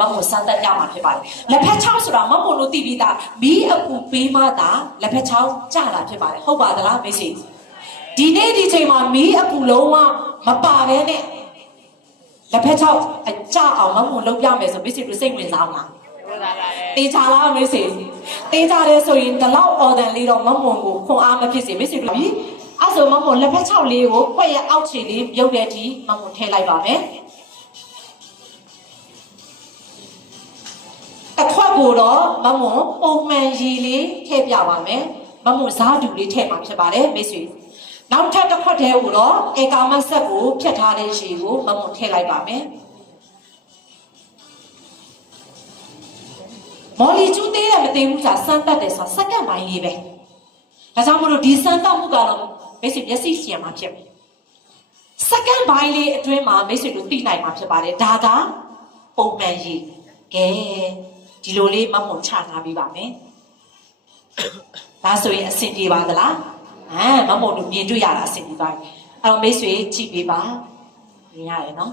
မမို့စမ်းသက်ကြမှာဖြစ်ပါတယ်လက်ဖက်ချောင်းဆိုတာမမို့လို့တည်ပြီးသားမီးအပူပေးမှသာလက်ဖက်ချောင်းကျလာဖြစ်ပါတယ်ဟုတ်ပါသလားမိတ်ဆွေဒီနေ့ဒီချိန်မှာမီးအပူလုံးဝမပါဘဲနဲ့လက်ဖက်ချောင်းအကျအောင်မမို့လုပ်ပြမယ်ဆိုမိတ်ဆွေတို့စိတ်ဝင်စားမှာတေးချလားမိတ်ဆွေတေးချတယ်ဆိုရင်ဒီလောက်အော်ဒန်လေးတော့မမို့ကိုခွန်အားမဖြစ်စေမိတ်ဆွေတို့အဲ့ဆိုမမို့လက်ဖက်ချောင်းလေးကိုခွက်ရအောက်ခြေလေးပြုတ်တဲ့အထိမမို့ထည့်လိုက်ပါမယ်တစ်ခွက်ကိုတော့မမွန်ပုံမှန်ရေလေးထည့်ပြပါမယ်မမွန်စားတူလေးထည့်မှာဖြစ်ပါတယ်မိတ်ဆွေနောက်ထပ်တစ်ခွက်တည်းကိုတော့အေကာမဆက်ကိုဖြတ်ထားတဲ့ရေကိုမမွန်ထည့်လိုက်ပါမယ်မော်လီကျူးသေးတယ်မသိဘူးဆိုတာစမ်းတက်တယ်ဆိုတာစက္ကန့်ပိုင်းလေးပဲဒါကြောင့်မလို့ဒီစမ်းတက်မှုကတော့မိတ်ဆွေမျက်စိရှင်းမှာဖြစ်မယ်စက္ကန့်ပိုင်းလေးအတွင်းမှာမိတ်ဆွေတို့သိနိုင်မှာဖြစ်ပါတယ်ဒါကပုံမှန်ရေကဲဒီလိုလေးမမုံချထားပြီးပါမယ်ဒါဆိုရင်အဆင်ပြေပါသလားမမုံတို့မြင်တွေ့ရတာအဆင်ပြေပါပြီအဲ့တော့မိတ်ဆွေကြည့်ပေးပါမြင်ရတယ်နော်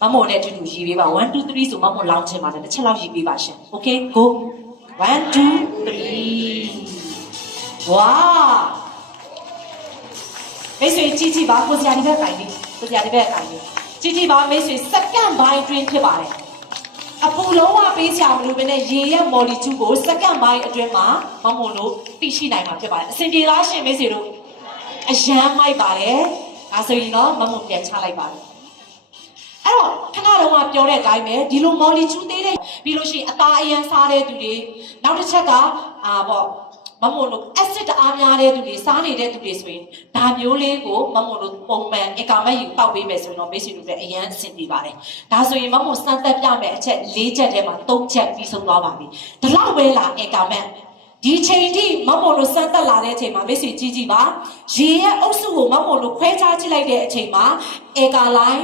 မမုံနဲ့အတူတူရေးပေးပါ1 2 3ဆိုမမုံလောင်းချင်ပါတယ်တစ်ချက်လောက်ရေးပေးပါရှင် Okay go 1 2 3ဝါမိတ်ဆွေကြည့်ပါကိုစရာဒီဘက်ကိုင်လေးကိုစရာဒီဘက်ကိုင်လေးကြည့်ပါမိတ်ဆွေစက္ကန့်ပိုင်းအတွင်းဖြစ်ပါတယ်အပူလုံးဝပေးချာမလို့ပဲနဲ့ရေရဲ့မော်လီကျူးကိုစက္ကန့်ပိုင်းအတွင်းမှာမမုံလို့သိရှိနိုင်မှာဖြစ်ပါတယ်အဆင်ပြေလားရှင်မိတ်ဆွေတို့အရန်မိုက်ပါတယ်ဒါဆိုရင်တော့မမုံပြန်ချလိုက်ပါတယ်အဲ့တော့ခဏတော့ပြောတဲ့အတိုင်းပဲဒီလိုမော်လီကျူးသေးတဲ့ပြီးလို့ရှိရင်အသားအရန်စားတဲ့သူတွေနောက်တစ်ချက်ကမမုံလို့ acid တအားများတဲ့သူတွေစားနေတဲ့သူတွေဆိုရင်ဒါမျိုးလေးကိုမမုံလို့ပုံမှန်အကာမက်ယူတောက်ပေးမယ်ဆိုရင်တော့မိတ်ဆွေတို့လည်းအရန်အဆင်ပြေပါတယ်ဒါဆိုရင်မမုံစမ်းသက်ပြမယ်အချက်၄ချက်ထဲမှာ၃ချက်ပြီးဆုံးသွားပါပြီဒီလောက်ပဲလားအကာမက်ဒီချိန်ထိမမုံလို့စမ်းသက်လာတဲ့အချိန်မှာမိတ်ဆွေကြည့်ပါရေရဲ့အုပ်စုကိုမမုံလို့ခွဲခြားကြည့်လိုက်တဲ့အချိန်မှာအကာလိုင်း